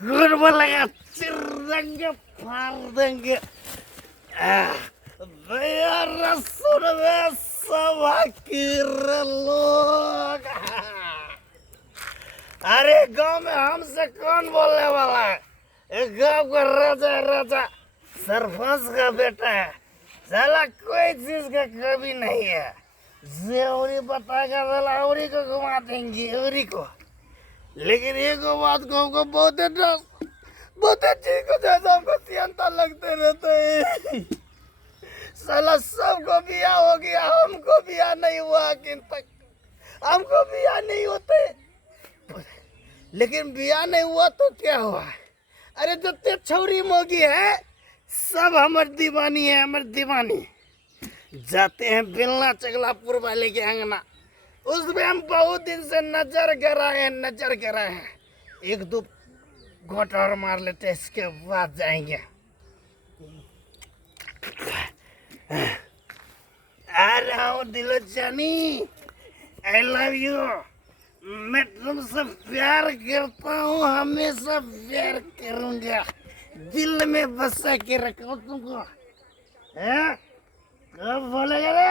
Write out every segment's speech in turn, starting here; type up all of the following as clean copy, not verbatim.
Good बोलेगा चिर देंगे फाड़ देंगे भैया रसूल में सभा के लोग। अरे गांव में हमसे कौन बोलने वाला है? एक गांव का राजा राजा सरपंच का बेटा है। साला कोई चीज का कमी नहीं है। जेवरी बताएगा साला औरी को घुमा देंगे औरी को। लेकिन एक बात को हमको बहुत अच्छी को जैसा हमको चिंता लगते रहते हैं। साला सबको बिया हो गया, हमको बिया नहीं हुआ अखिन तक। हमको बिया नहीं होते, लेकिन बिया नहीं हुआ तो क्या हुआ? अरे जितने छौरी मोगी है सब हमर दीवानी है, हमर दीवानी। जाते हैं बेलना चगलापुर वाले के अंगना, उसमें हम बहुत दिन से नजर गराए हैं। एक दो घोट और मार लेते, इसके बाद जाएंगे। आ रहा हूँ दिलो जानी, आई लव यू। मैं तुमसे प्यार करता हूँ, हमेशा प्यार करूँगा। दिल में बसा के रखो तुमको। कब बोलेगा रे?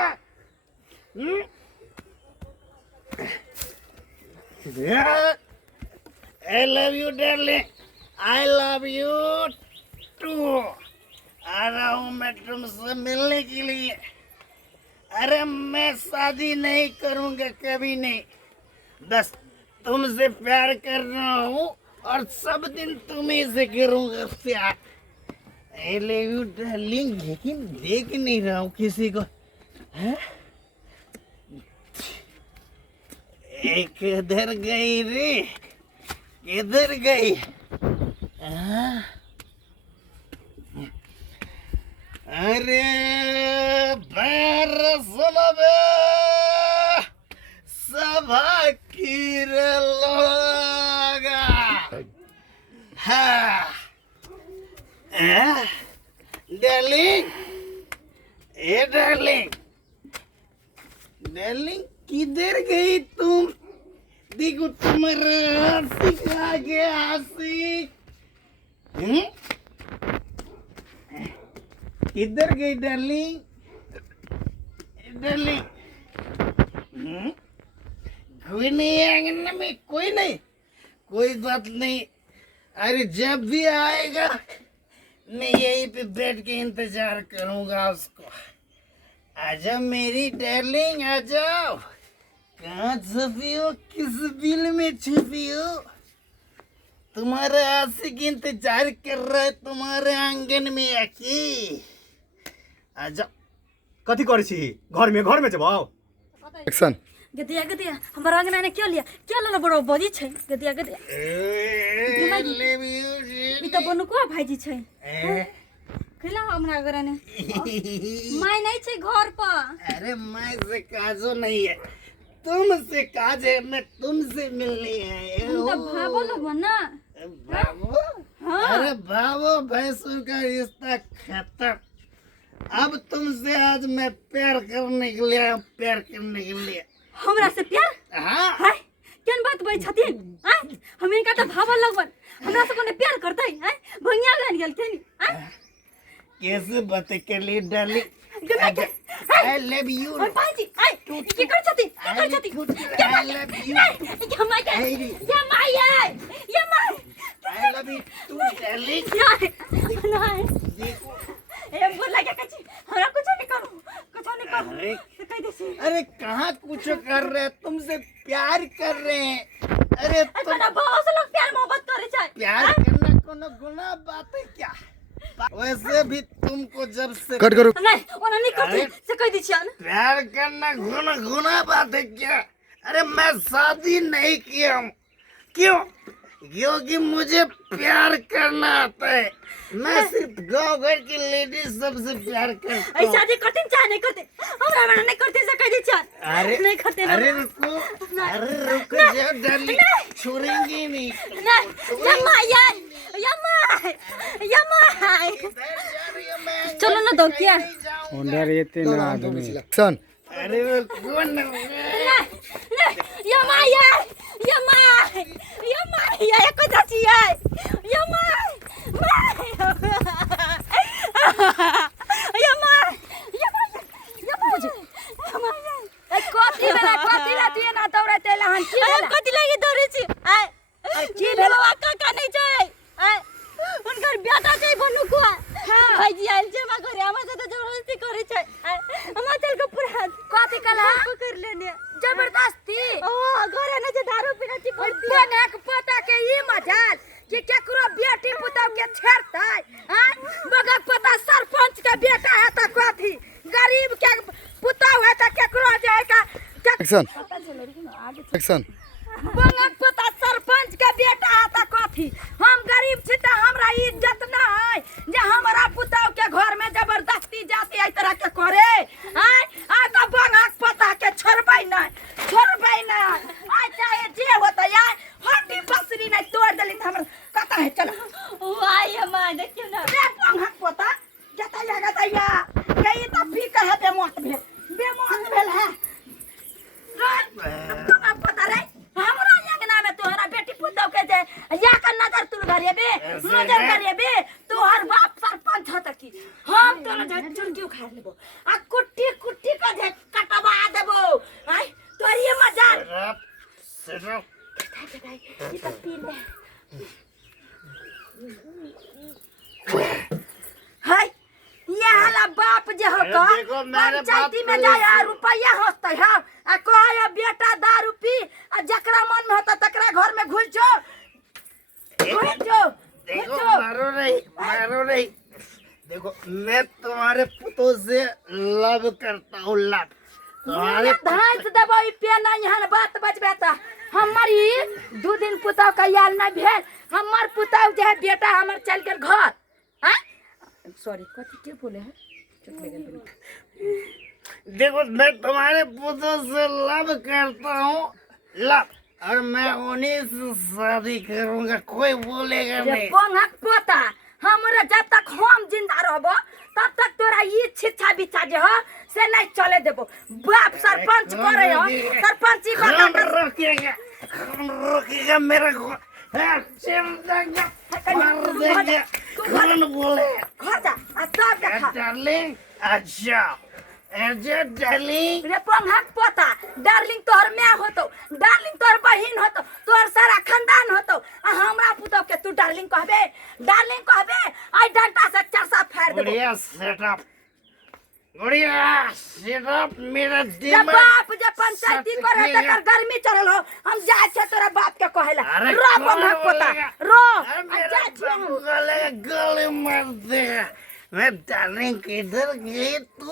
I love you darling, I love you too। आ रहा हूँ मैं तुमसे मिलने के लिए। अरे मैं शादी नहीं करूँगा कभी नहीं, बस तुमसे प्यार कर रहा हूँ और सब दिन तुम्हें से करूँगा प्यार। I love you darling, लेकिन देख नहीं रहा हूँ किसी को। है? किधर गई रे? किधर गई? अरे सभा की लोग। डार्लिंग, ए डार्लिंग, डार्लिंग किधर गई तुम? देखो तुम्हारा आशिक आ गया, आशिक। किधर गई डार्लिंग? डार्लिंग कोई नहीं है आंगन में, कोई नहीं, कोई बात नहीं। अरे जब भी आएगा मैं यहीं पे बैठ के इंतजार करूंगा उसको। आजाओ मेरी डार्लिंग, आ जाओ। कहाँ छुपी हो? किस बिल में छुपी हो? तुम्हारा आशिक इंतजार कर रहा है तुम्हारे आंगन में आके। आ जाओ। कथी करे छी? घर में जब एक्शन। गदिया गदिया हमारा अंगना ने क्यों लिया? क्या लाला बड़ो बजी छै? गदिया गदिया ई त बनुको भाईजी छै। खिला हमरा घर ने माय नहीं छै घर पर। अरे माय से काजो नहीं है, तुमसे काज है। मैं तुमसे मिलने आया हूँ। तो भावो लोग ना बाबू। हाँ। अरे बाबू भैंसों का रिश्ता खत्म। अब तुमसे आज मैं प्यार करने के लिए हमरा से प्यार? हाँ। हाय केन बात बोल छथिन? हाय हम इनका तो भावल लगवन हमरा से कोने प्यार करतै? हाय भैया बन गेल केनी? हाय कैसे बातें कर ली डार्लिंग? I love you। भाईजी हाय की कर छथि? I love you। या my I love you too darling। नहीं देखो ए बोला क्या कछि? हमरा कुछ नहीं करू। अरे से कह देसी। अरे कहाँ कुछ कर रहे हैं? तुमसे प्यार कर रहे हैं। अरे तुम ना बहुत लोग प्यार मोहब्बत करे छै। प्यार करना कोनो गुनाह बात है क्या? वैसे भी तुमको जब से कट करो। नहीं ओना नहीं करते से कह दी छियन। प्यार करना गुनाह बात है क्या? अरे मैं शादी नहीं किया हूँ। क्यों? क्योंकि मुझे प्यार करना आता है। मैं सिर्फ गांव घर की लेडीज सबसे प्यार करता हूँ। ऐसा शादी करते चाहे नहीं करते हमरा बना नहीं करते से कह दी छियन। अरे नहीं करते ना। अरे रुको जाओ डार्लिंग, छोड़ेंगे नहीं। चलो ना दो क्या? अंदर येते ना आदमी एक्शन। अरे कौन? या माया ना कथी ला तू ना दौड़े तेला हन की हम भेला कथी लागी दौड़े छी आय अरे की भेला काका नहीं जाए आय उनकर बेटा छै बनु को भाईजी आइल छै मा घरे हमरा साथे जबरदस्ती करे छै आय हमरा चल के पूरा कथी कला पकड़ लेने जबरदस्ती ओ घरे न जे दारू पीना छी पड़ती बने के पता के ई मजाल कि केकरो बेटी पुतौ के छेड़तै हैं मगर पता सरपंच के बेटा है त कथी गरीब के पुतौ है त केकरो जे है का एक्शन एक्शन बंगक पता सरपंच के बेटा है त कथी हम गरीब छी त हमरा इज्जत ना है जे हमरा पुतौ के घर में जबरदस्ती जाती है तरह के करे हैं आ त बंगक पता के छोड़बै ना आ चाहे जे होता है हड्डी पसरी नहीं तोड़ देली त हमरा कता है चलो ओ आय मां देखियो ना रे बंगक पता गतैया यही त पी के है बेमौत भेल है बंगक पता रे हमरा अंगना में तोहरा बेटी पुतौ के जे या का नजर तुल गरिए नजर गरिए तोहर बाप सरपंच ह त की हम तोरा जे चुनकी उखाड़ लेबो आ कुट्टी का जे कटवा देबो आई तोरी मजाल सिर्फ ई त पी ले हाय ये हला बाप जे हो का देखो मेरे बाप पंचायती में जाया रुपया हंसते है आ कहे बेटा दारू पी आ जकरा मन में होता तकरा घर में घुस जो देखो मारो नहीं देखो मैं तुम्हारे पुतों से लव करता हूँ लव तुम्हारे धांस देबो ई पे नहीं हन बात बजबे त हमारी 2 दिन पुतौ का याल नहीं भेल हमर पुतौ जे है बेटा हमर चल के घर हैं सॉरी कथी के बोले है चुप ले गए देखो मैं तुम्हारे पुतों से लव करता हूँ लव और मैं उन्हीं से शादी करूंगा कोई बोलेगा जे नहीं बंगक पोता हमरा जब तक हम जिंदा रहबो तब तक तोरा ई छिछा बिछा जे हो से नहीं चले देबो बाप सरपंच करे हो सरपंची हम रोकेगा मेरा कौन बोले घर जा आ सब देखा डार्लिंग अच्छा डार्लिंग रे बंगक पोता डार्लिंग तोहर मैं होतो डार्लिंग तोहर बहिन होतो तोहर सारा खानदान होतो आ हमरा पुतो के तू डार्लिंग कहबे आई डंटा से चरसा फाड़ देबो गुड़िया सेटअप मेरा जब दिमाग बाप जब पंचायती करे तकर गर्मी चढ़ल हो हम जाए छे तोरा बाप के कहेला रो बंगक पोता रो आ जा छे हम गले मार देगा मैं डार्लिंग किधर गई तू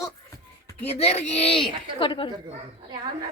किधर गई कर अरे हमरा